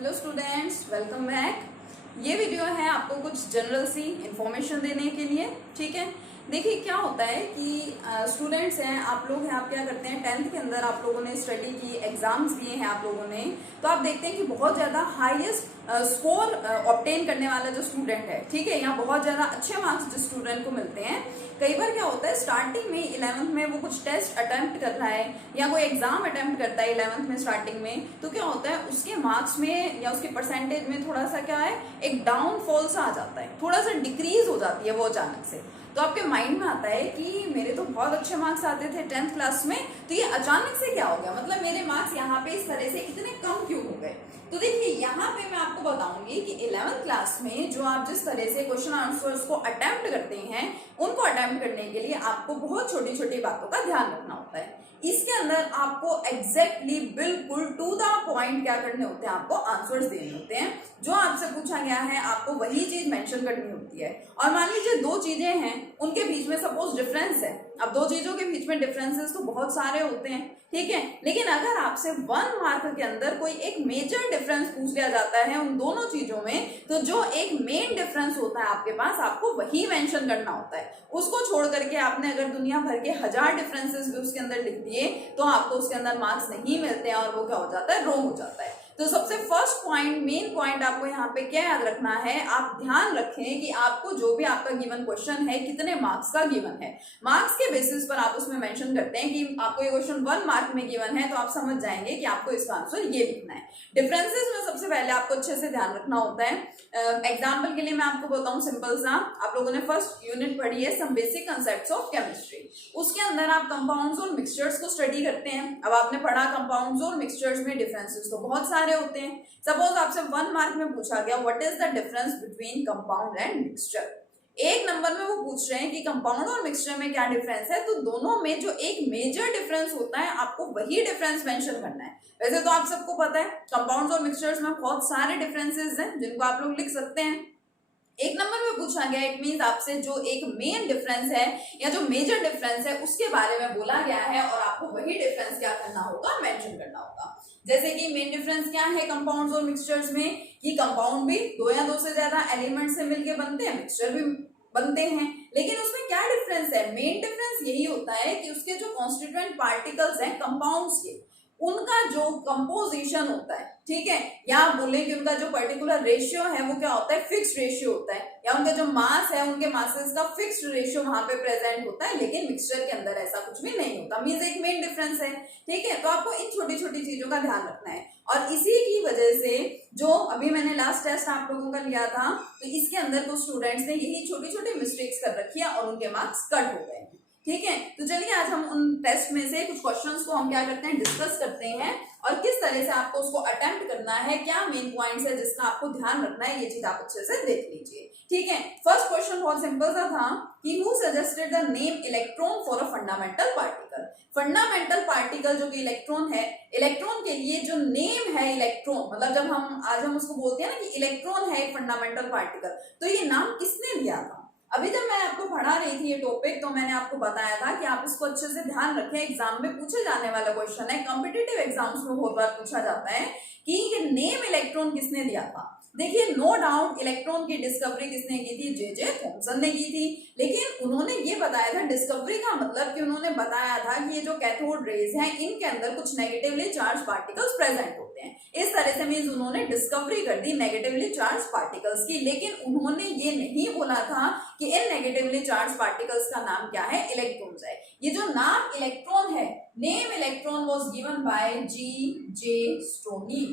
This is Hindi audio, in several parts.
Hello students, welcome back. ये वीडियो है आपको कुछ जनरल सी इंफॉर्मेशन देने के लिए। ठीक है, देखिए क्या होता है कि स्टूडेंट्स हैं, आप लोग हैं, आप क्या करते हैं, 10th के अंदर आप लोगों ने स्टडी की, एग्जाम्स दिए हैं आप लोगों ने, तो आप देखते हैं कि बहुत ज़्यादा हाईएस्ट स्कोर ऑब्टेन करने वाला जो स्टूडेंट है, ठीक है, या बहुत ज़्यादा अच्छे मार्क्स जिस स्टूडेंट को मिलते हैं, कई बार क्या होता है स्टार्टिंग में 11th में वो कुछ टेस्ट अटेम्प्ट कर रहा है या कोई एग्जाम अटेम्प्ट करता है 11th में स्टार्टिंग में, तो क्या होता है उसके मार्क्स में या उसके परसेंटेज में थोड़ा सा क्या है, एक डाउनफॉल सा आ जाता है, थोड़ा सा डिक्रीज हो जाती है वो अचानक से। तो आपके माइंड में आता है कि मेरे तो बहुत अच्छे मार्क्स आते थे 10th क्लास में, तो ये अचानक से क्या हो गया, मतलब मेरे मार्क्स यहाँ पे इस तरह से इतने कम क्यों हो गए। तो देखिए यहाँ पे मैं आपको बताऊंगी कि 11th क्लास में जो आप जिस तरह से क्वेश्चन आंसर्स को अटेम्प्ट करते हैं, उनको अटेम्प्ट करने के लिए आपको बहुत छोटी छोटी बातों का ध्यान रखना होता है। इसके अंदर आपको एग्जैक्टली बिल्कुल टू द पॉइंट क्या करने होते हैं, आपको आंसर्स देने होते हैं। जो आपसे पूछा गया है आपको वही चीज मेंशन करनी होती है। और मान लीजिए दो चीजें हैं, उनके बीच में सपोज डिफरेंस है। अब दो चीजों के बीच में डिफरेंसेस तो बहुत सारे होते हैं, ठीक है, लेकिन अगर आपसे 1 मार्क के अंदर कोई एक मेजर डिफरेंस पूछ लिया जाता है उन दोनों चीजों में, तो जो एक मेन डिफरेंस होता है आपके पास, आपको वही मेंशन करना होता है। उसको छोड़ करके आपने अगर दुनिया भर के 1000 डिफरेंसेस भी उसके अंदर लिख दिए तो आपको उसके अंदर मार्क्स नहीं मिलते हैं और वो क्या हो जाता है, रॉन्ग हो जाता है। तो सबसे फर्स्ट पॉइंट, मेन पॉइंट आपको यहाँ पे क्या याद रखना है, आप ध्यान रखें कि आपको जो भी आपका गिवन क्वेश्चन है कितने मार्क्स का गिवन है। मार्क्स के बेसिस पर आप उसमें मेंशन करते हैं कि आपको ये क्वेश्चन 1 मार्क में गिवन है, तो आप समझ जाएंगे कि आपको इसका आंसर ये लिखना है। डिफरेंसेस में सबसे पहले आपको अच्छे से ध्यान रखना होता है। एग्जाम्पल के लिए मैं आपको बताऊं सिंपल सा, आप लोगों ने फर्स्ट यूनिट पढ़ी है some basic concepts of chemistry, उसके अंदर आप कंपाउंड्स और मिक्सचर्स को स्टडी करते हैं। अब आपने पढ़ा कंपाउंड्स और मिक्सचर्स में डिफरेंसेस तो बहुत सारे होते हैं। सपोज आपसे 1 मार्क में पूछा गया what is the difference between compound and mixture, एक नंबर में वो पूछ रहे हैं कि कंपाउंड और मिक्सचर में क्या डिफरेंस है, तो दोनों में जो एक मेजर डिफरेंस होता है आपको वही डिफरेंस मेंशन करना है। वैसे तो आप सबको पता है कंपाउंड्स और मिक्सचर्स में बहुत सारे डिफरेंसेस हैं जिनको आप लोग लिख सकते हैं। एक नंबर में पूछा गया, इट मींस आपसे जो एक मेन डिफरेंस है या जो मेजर डिफरेंस है उसके बारे में बोला गया है और आपको वही डिफरेंस क्या करना होगा, मेंशन करना होगा। जैसे कि मेन डिफरेंस क्या है कंपाउंड्स और मिक्सचर्स में, कि कंपाउंड भी 2 या 2 से ज्यादा एलिमेंट से मिलके बनते हैं, मिक्सचर भी बनते हैं, लेकिन उसमें क्या डिफरेंस है, मेन डिफरेंस यही होता है कि उसके जो कॉन्स्टिट्यूएंट पार्टिकल्स हैं कंपाउंड्स के, उनका जो कंपोजिशन होता है, ठीक है, या आप बोले कि उनका जो पर्टिकुलर रेशियो है वो क्या होता है, फिक्स्ड रेशियो होता है, या उनका जो मास है उनके मासेस का फिक्स्ड रेशियो वहां पे प्रेजेंट होता है, लेकिन मिक्सचर के अंदर ऐसा कुछ भी नहीं होता। मींस एक मेन डिफरेंस है, ठीक है। तो आपको इन छोटी छोटी चीजों का ध्यान रखना है और इसी की वजह से जो अभी मैंने लास्ट टेस्ट आप लोगों का लिया था, तो इसके अंदर कुछ स्टूडेंट्स ने यही छोटी छोटी मिस्टेक्स कर रखी है और उनके मार्क्स कट हो गए, ठीक है। तो चलिए आज हम उन टेस्ट में से कुछ क्वेश्चंस को हम क्या करते हैं, डिस्कस करते हैं और किस तरह से आपको उसको अटेम्प्ट करना है, क्या मेन पॉइंट्स है जिसका आपको ध्यान रखना है, ये चीज आप अच्छे से देख लीजिए, ठीक है। फर्स्ट क्वेश्चन बहुत सिंपल सा था कि who suggested the name electron for a fundamental particle. Fundamental particle जो कि इलेक्ट्रॉन है, इलेक्ट्रॉन के लिए जो नेम है इलेक्ट्रॉन, मतलब जब हम उसको बोलते हैं ना कि इलेक्ट्रॉन है एक फंडामेंटल पार्टिकल, तो ये नाम किसने दिया था। अभी जब मैं आपको पढ़ा रही थी ये टॉपिक, तो मैंने आपको बताया था कि आप इसको अच्छे से ध्यान रखें, एग्जाम में पूछे जाने वाला क्वेश्चन है, कॉम्पिटिटिव एग्जाम्स में बहुत बार पूछा जाता है कि ये नेम इलेक्ट्रॉन किसने दिया था। देखिए नो डाउट इलेक्ट्रॉन की डिस्कवरी किसने की थी, जे थॉमसन ने की थी, लेकिन उन्होंने ये बताया था, डिस्कवरी का मतलब कि उन्होंने बताया था कि ये जो कैथोड रेज हैं इनके अंदर कुछ नेगेटिवली चार्ज पार्टिकल्स प्रेजेंट होते हैं, इस तरह से मींस उन्होंने डिस्कवरी कर दी नेगेटिवली चार्ज पार्टिकल्स की। लेकिन उन्होंने ये नहीं बोला था कि इन नेगेटिवली चार्ज पार्टिकल्स का नाम क्या है, इलेक्ट्रॉन्स है। ये जो नाम इलेक्ट्रॉन है, name electron was given by G J. Stoney,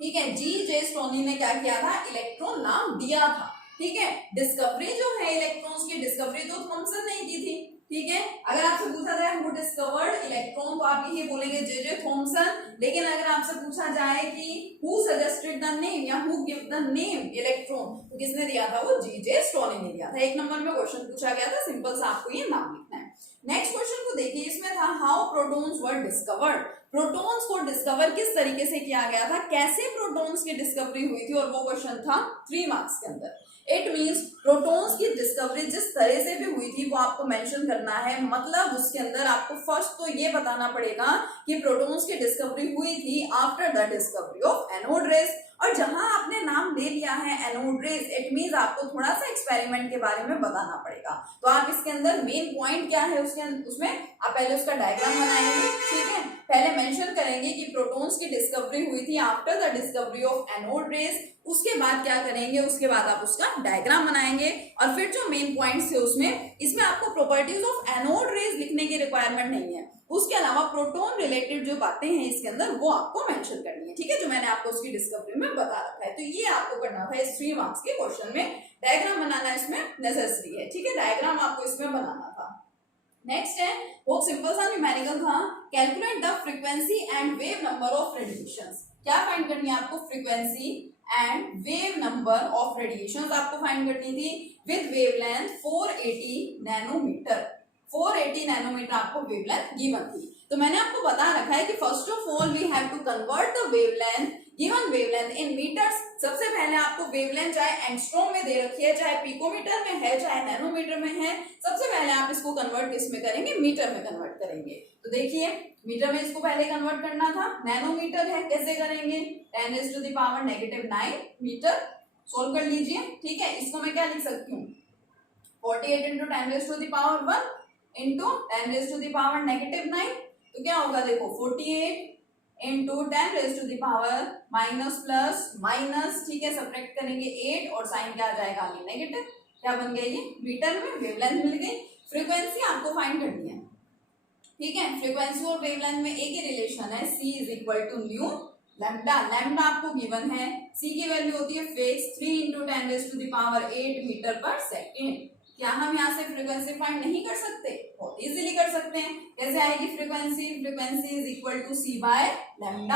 ठीक है। जी.जे. स्टोनी ने क्या किया था, इलेक्ट्रॉन नाम दिया था, ठीक है। डिस्कवरी जो है इलेक्ट्रॉन्स की, डिस्कवरी तो थॉमसन ने की थी, ठीक है। अगर आपसे पूछा जाए हु डिस्कवर्ड इलेक्ट्रॉन, तो आप यही बोलेंगे जे थॉमसन। लेकिन अगर आपसे पूछा जाए कि हु सजेस्टेड द नेम या who give the name electron, तो किसने दिया था, वो जी.जे. स्टोनी ने दिया था। एक नंबर में क्वेश्चन पूछा गया था, सिंपल सा आपको ये नाम लिखना है। नेक्स्ट क्वेश्चन को देखिए, इसमें था how protons were discovered. Protons को डिस्कवर किस तरीके से किया गया था, कैसे प्रोटॉन्स की डिस्कवरी हुई थी, और वो क्वेश्चन था 3 मार्क्स के अंदर। इट मींस प्रोटॉन्स की डिस्कवरी जिस तरह से भी हुई थी वो आपको मेंशन करना है। मतलब उसके अंदर आपको फर्स्ट तो ये बताना पड़ेगा कि प्रोटॉन्स की डिस्कवरी हुई थी after the discovery of anode rays. और जहां आपने नाम ले लिया है एनोड रेस, इट मींस आपको थोड़ा सा एक्सपेरिमेंट के बारे में बताना पड़ेगा। तो आप इसके अंदर मेन पॉइंट क्या है उसमें आप पहले उसका डायग्राम बनाएंगे, ठीक है। पहले मेंशन करेंगे कि प्रोटॉन्स की डिस्कवरी हुई थी after the discovery of anode rays. उसके बाद क्या करेंगे, उसके बाद आप उसका डायग्राम बनाएंगे, और फिर जो मेन पॉइंट्स थे इसमें आपको प्रॉपर्टीज ऑफ एनोड रेस लिखने की रिक्वायरमेंट नहीं है। उसके अलावा प्रोटॉन रिलेटेड जो बातें हैं इसके अंदर वो आपको मेंशन करनी है, ठीक है, जो मैंने आपको उसकी डिस्कवरी में बता रखा है। तो ये आपको करना था इस 3 मार्क्स के क्वेश्चन में। डायग्राम बनाना इसमें नेसेसरी है, ठीक है, डायग्राम आपको इसमें बनाना था। नेक्स्ट है बहुत सिंपल सा न्यूमेरिकल था, calculate the frequency and wave number of radiations. क्या फाइंड करनी है आपको, frequency and wave number of radiations आपको फाइंड करनी थी विद वेवलेंथ 480 नैनोमीटर। 480 नैनोमीटर आपको वेवलेंथ गिवन थी। तो मैंने आपको बता रखा है कि first of all we have to convert the wavelength, given wavelength in metres. सबसे पहले आपको वेवलेंथ चाहे एंगस्ट्रॉम में दे रखी है, चाहे पिकोमीटर में है, चाहे नैनोमीटर में है, सबसे पहले आप इसको कन्वर्ट किस में करेंगे, मीटर में कन्वर्ट करेंगे। तो देखिए मीटर में इसको पहले कन्वर्ट करना था, नैनोमीटर है, कैसे करेंगे, 10⁻⁹ मीटर। सोल्व कर लीजिए, ठीक है। इसको मैं क्या लिख सकती हूँ, 48 × 10⁻1 इंटू 10⁻�9। तो क्या होगा, देखो 48 इंटू 10⁻⁻, ठीक है, सब्ट्रैक्ट करेंगे 8 और साइन क्या आ जाएगा आगे नेगेटिव। क्या बन गया ये, मीटर में वेवलेंथ मिल गई। फ्रीक्वेंसी आपको फाइंड करनी है, ठीक है। फ्रीक्वेंसी और वेवलेंथ में एक ही रिलेशन है, c = न्यू लैम्डा। लैम्डा आपको गिवन है, c की वैल्यू होती है फिक्स 3 × 10⁸ मीटर पर सेकेंड। क्या हम यहाँ से फ्रीक्वेंसी फाइंड नहीं कर सकते, बहुत इजीली कर सकते हैं। कैसे आएगी फ्रीक्वेंसी, फ्रीक्वेंसी = c/λ।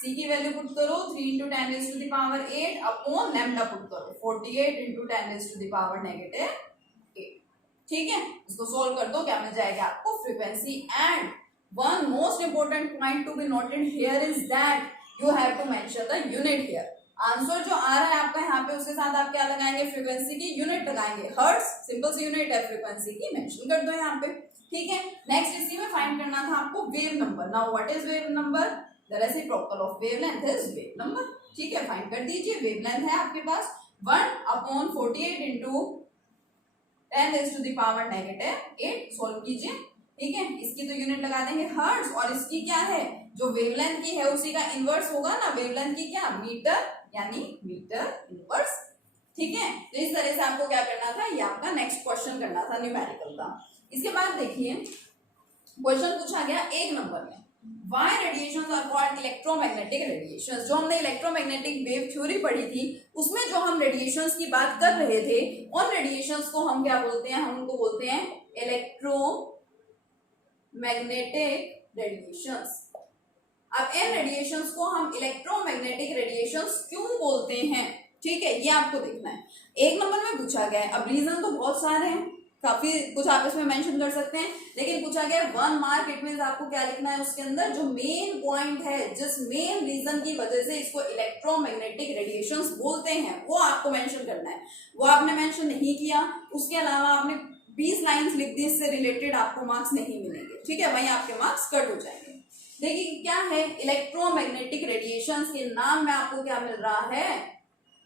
c की वैल्यू पुट करो 3 × 10⁸ अपॉन लैम्डा पुट करो 48 × 10⁻⁻8, ठीक है। इसको सोल्व कर दो, क्या मिल जाएगा आपको, frequency. And one most important point to be noted here is that you have to mention the unit here. Answer जो आ रहा है आपका यहाँ पे, उसके साथ आप क्या लगाएंगे, फ्रीक्वेंसी की यूनिट लगाएंगे, हर्ट्ज, सिंपल सी यूनिट है फ्रीक्वेंसी की, मेंशन कर दो यहाँ पे, ठीक है। नेक्स्ट इसी में फाइंड करना था आपको wave number. Now what is wave number, the reciprocal of wavelength is wave number, ठीक है। फाइंड कर दीजिए, वेवलेंथ है आपके पास 1/48 इंटू 10⁻⁻8, सोल्व कीजिए, ठीक है। इसकी तो यूनिट लगा देंगे हर्ट्ज, और इसकी क्या है, जो वेवलेंथ की है उसी का इनवर्स होगा ना, वेवलेंथ की क्या, मीटर, यानी मीटर इनवर्स, ठीक है। तो इस तरह से आपको क्या करना था, ये आपका नेक्स्ट क्वेश्चन करना था न्यूमेरिकल का। इसके बाद देखिए क्वेश्चन पूछा गया 1 नंबर में, Why radiations are called electromagnetic radiations। जो हमने इलेक्ट्रोमैग्नेटिक वेव थ्योरी पढ़ी थी उसमें जो हम रेडिएशंस की बात कर रहे थे, उन रेडिएशंस को हम क्या बोलते हैं, हम उनको बोलते हैं इलेक्ट्रोमैग्नेटिक रेडिएशंस। अब इन रेडिएशंस को हम इलेक्ट्रोमैग्नेटिक रेडिएशंस क्यों बोलते हैं, ठीक है, ये आपको देखना है। 1 नंबर में पूछा गया है, अब रीजन तो बहुत सारे हैं, काफी कुछ आप इसमें मेंशन कर सकते हैं, लेकिन पूछा गया 1 मार्क, इट मींस आपको क्या लिखना है उसके अंदर, जो मेन पॉइंट है, जिस मेन रीजन की वजह से इसको इलेक्ट्रोमैग्नेटिक रेडिएशंस बोलते हैं वो आपको मेंशन करना है। वो आपने मेंशन नहीं किया, उसके अलावा आपने 20 लाइन्स लिख दी, इससे रिलेटेड आपको मार्क्स नहीं मिलेंगे, ठीक है, वहीं आपके मार्क्स कट हो जाएंगे। देखिए क्या है, इलेक्ट्रोमैग्नेटिक रेडिएशंस के नाम में आपको क्या मिल रहा है,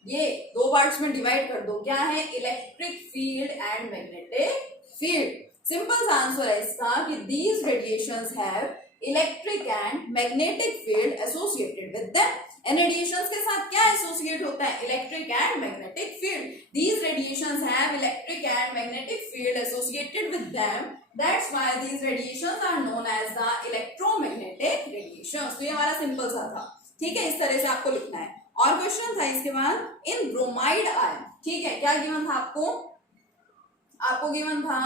ये 2 पार्ट्स में डिवाइड कर दो, क्या है, electric field and magnetic field. Simple सा आंसर है इसका कि these radiations have electric and magnetic field associated with them। In radiations के साथ क्या एसोसिएट होता है, electric and magnetic field. these radiations have electric and magnetic field associated with them, that's why these radiations are known as the electromagnetic radiations। तो ये हमारा सिंपल सा था, ठीक है, इस तरह से आपको लिखना है। और क्वेश्चन था इसके बाद, इन ब्रोमाइड आयन, ठीक है, क्या गिवन था आपको गिवन था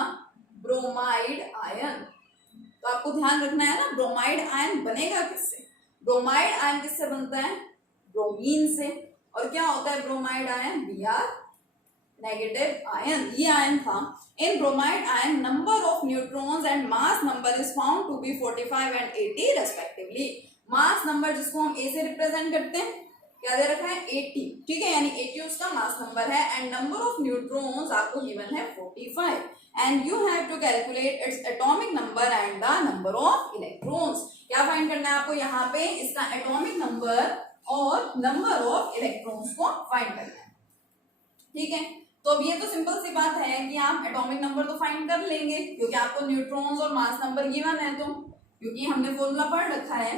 ब्रोमाइड आयन। तो आपको ध्यान रखना है ना, ब्रोमाइड आयन बनेगा किससे, ब्रोमाइड आयन किससे बनता है, ब्रोमीन से। और क्या होता है bromide ion, Br negative ion, ये आयन था। In bromide ion number of neutrons and mass number is found to be 45 एंड 80 रेस्पेक्टिवली। मास नंबर जिसको हम ए से रिप्रेजेंट करते हैं, क्या दे रखा है 80, ठीक है, यानी 80 उसका मास नंबर है। एंड नंबर ऑफ न्यूट्रॉन्स आपको गिवन है 45 and you have to calculate its atomic number and the number of electrons. क्या फाइंड करना है आपको यहाँ पे, इसका एटॉमिक नंबर और नंबर ऑफ इलेक्ट्रॉन्स को फाइंड करना है, ठीक है। तो अब ये तो सिंपल सी बात है कि आप एटॉमिक नंबर तो फाइंड कर लेंगे क्योंकि आपको न्यूट्रॉन्स और मास नंबर गिवन है, तो क्योंकि हमने फॉर्मूला पढ़ रखा है,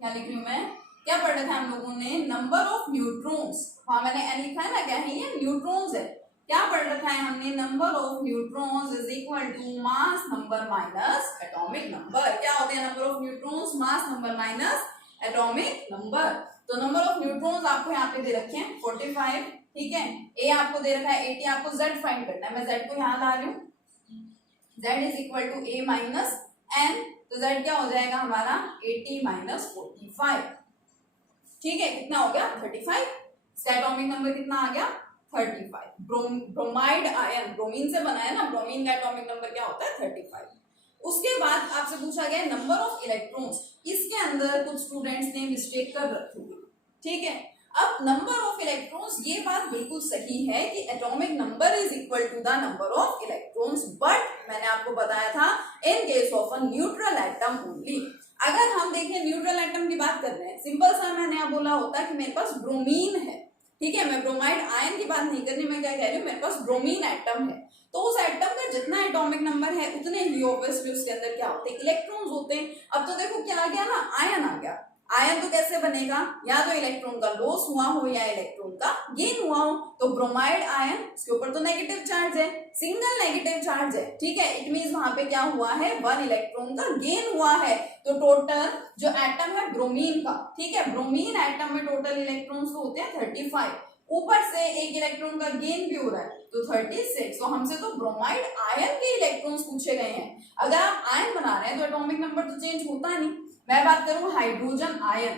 क्या लिख रही हूं मैं, क्या पढ़ रखा है हम लोगों ने, नंबर ऑफ न्यूट्रॉन्स, वहां मैंने एन लिखा है ना, क्या है ये न्यूट्रॉन्स है। क्या पढ़ रखा है हमने, number of neutrons is equal to mass number minus atomic number. क्या होते हैं number of neutrons, mass number minus atomic number. तो नंबर ऑफ न्यूट्रॉन्स आपको यहाँ पे दे रखे हैं 45, ठीक है, ए आपको दे रखा है 80, आपको जेड फाइंड करना है, मैं जेड को यहाँ ला रही हूँ, Z is equal to A minus N, तो जेड क्या हो जाएगा हमारा 80 माइनस 45, ठीक है, कितना हो गया 35। इसका एटॉमिक नंबर कितना आ गया 35। ब्रोमाइड आयन ब्रोमीन से बना है ना, ब्रोमीन का एटॉमिक नंबर क्या होता है 35। उसके बाद आपसे पूछा गया नंबर ऑफ इलेक्ट्रॉन्स, इसके अंदर कुछ स्टूडेंट्स ने मिस्टेक कर रखी हुई, ठीक है। अब नंबर ऑफ इलेक्ट्रॉन्स, ये बात बिल्कुल सही है कि atomic number is equal to the number of electrons, but मैंने आपको बताया था in case of a neutral atom only. अगर हम देखें न्यूट्रल एटम की बात कर रहे हैं, सिंपल सा मैंने यहाँ बोला होता कि मेरे पास ब्रोमीन है, ठीक है, मैं ब्रोमाइड आयन की बात नहीं कर रही, मैं क्या कह रही हूँ, मेरे पास ब्रोमीन एटम है, तो उस एटम का जितना एटॉमिक नंबर है उतने ही ऑब्वियसली उसके अंदर क्या होते हैं, इलेक्ट्रॉन्स होते हैं। अब तो देखो क्या आ गया ना, आयन आ गया। आयन तो कैसे बनेगा, या तो इलेक्ट्रॉन का लॉस हुआ हो या इलेक्ट्रॉन का गेन हुआ हो। तो ब्रोमाइड आयन, इसके ऊपर तो नेगेटिव चार्ज है, सिंगल नेगेटिव चार्ज है, ठीक है, इट मींस वहां पे क्या हुआ है, 1 इलेक्ट्रॉन का गेन हुआ है। तो टोटल जो एटम है ब्रोमीन का, ठीक है, ब्रोमीन एटम में टोटल इलेक्ट्रॉन्स होते हैं 35, ऊपर से एक इलेक्ट्रॉन का गेन भी हो रहा है तो 36। तो हमसे तो ब्रोमाइड आयन के इलेक्ट्रॉन्स पूछे गए हैं। अगर आप आयन बना रहे हैं तो एटॉमिक नंबर तो चेंज होता नहीं। मैं बात करूं हाइड्रोजन आयन,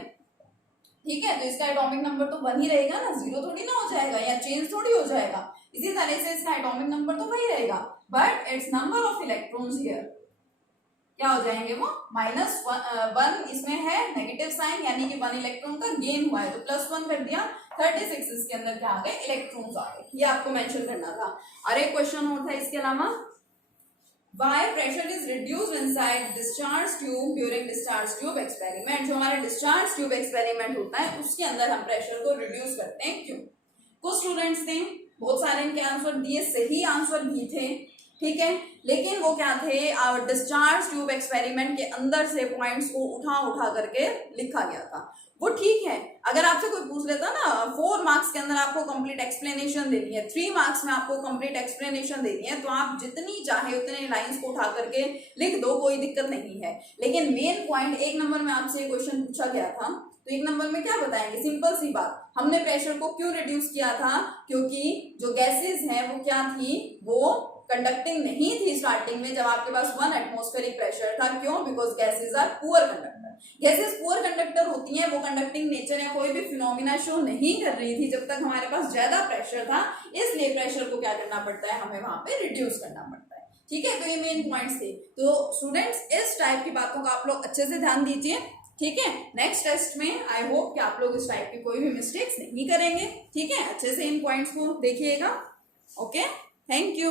ठीक है, तो इसका एटॉमिक नंबर तो 1 ही रहेगा ना, 0 थोड़ी ना हो जाएगा या चेंज थोड़ी हो जाएगा। इसी तरह से इसका एटॉमिक नंबर तो वही रहेगा, but it's number of electrons here क्या हो जाएंगे, वो -1, इसमें है नेगेटिव साइन, यानी कि 1 इलेक्ट्रॉन का गेन हुआ है तो +1 कर दिया, 36 इसके अंदर क्या आ गए, इलेक्ट्रॉन्स आ गए। ये आपको मेंशन करना था। और एक क्वेश्चन और था इसके अलावा, Why pressure is reduced inside discharge tube during discharge tube experiment। जो हमारा discharge tube experiment होता है उसके अंदर हम प्रेशर को रिड्यूस करते हैं, क्यों। कुछ स्टूडेंट्स ने बहुत सारे इनके आंसर दिए, सही आंसर भी थे, ठीक है, लेकिन वो क्या थे, डिस्चार्ज ट्यूब एक्सपेरिमेंट के अंदर से पॉइंट्स को उठा उठा करके लिखा गया था। वो ठीक है, अगर आपसे कोई पूछ लेता ना 4 मार्क्स के अंदर आपको कंप्लीट एक्सप्लेनेशन देनी है, 3 मार्क्स में आपको कंप्लीट एक्सप्लेनेशन देनी है, तो आप जितनी चाहे उतने लाइंस को उठा करके लिख दो, कोई दिक्कत नहीं है। लेकिन मेन पॉइंट 1 नंबर में आपसे ये क्वेश्चन पूछा गया था, तो 1 नंबर में क्या बताएंगे, सिंपल सी बात, हमने प्रेशर को क्यों रिड्यूस किया था, क्योंकि जो गैसेज हैं वो क्या थी, वो कंडक्टिंग नहीं थी स्टार्टिंग में जब आपके पास 1 एटमॉस्फेरिक प्रेशर था। क्यों, because gases are poor conductor. Gases poor conductor होती हैं, वो कंडक्टिंग नेचर या कोई भी फिनोमिना शो नहीं कर रही थी जब तक हमारे पास ज्यादा प्रेशर था, इसलिए प्रेशर को क्या करना पड़ता है, हमें वहां पे रिड्यूस करना पड़ता है, ठीक है। तो ये मेन पॉइंट्स थे। तो स्टूडेंट्स इस टाइप की बातों का आप लोग अच्छे से ध्यान दीजिए, ठीक है। नेक्स्ट टेस्ट में आई होप कि आप लोग इस टाइप की कोई भी मिस्टेक्स नहीं करेंगे, ठीक है, अच्छे से इन पॉइंट्स को देखिएगा। Okay, thank you.